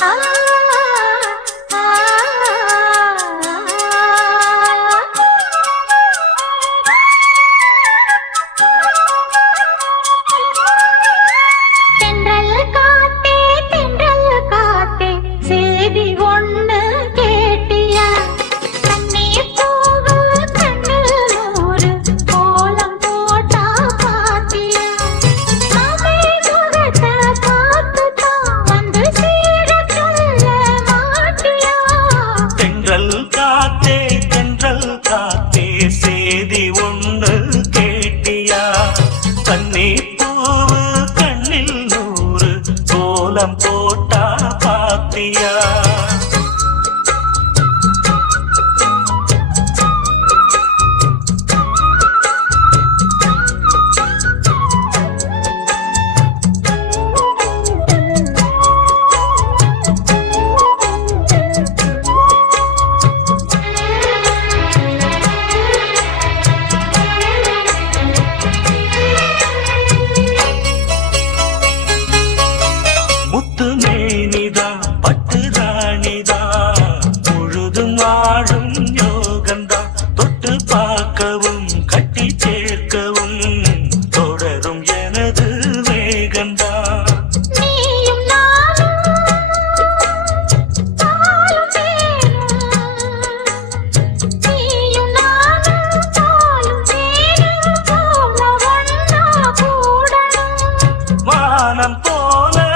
Ah! கோலம் போட்டா பாத்தியா? போல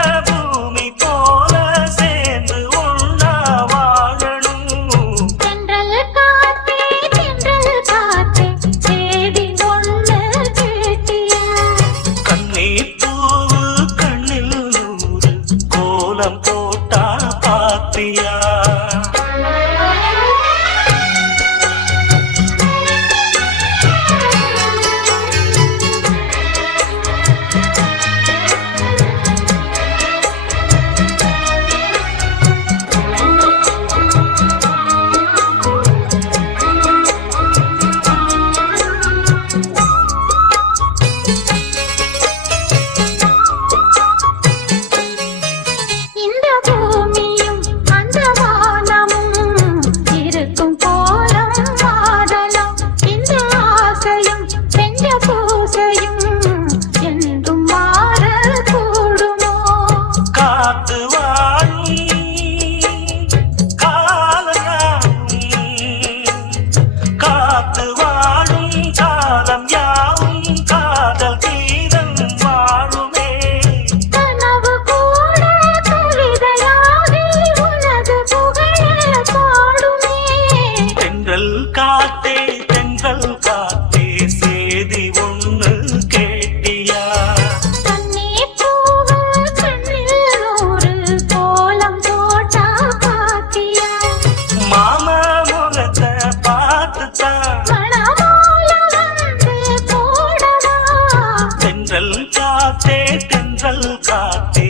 காத்தே தென்றல் காத்தே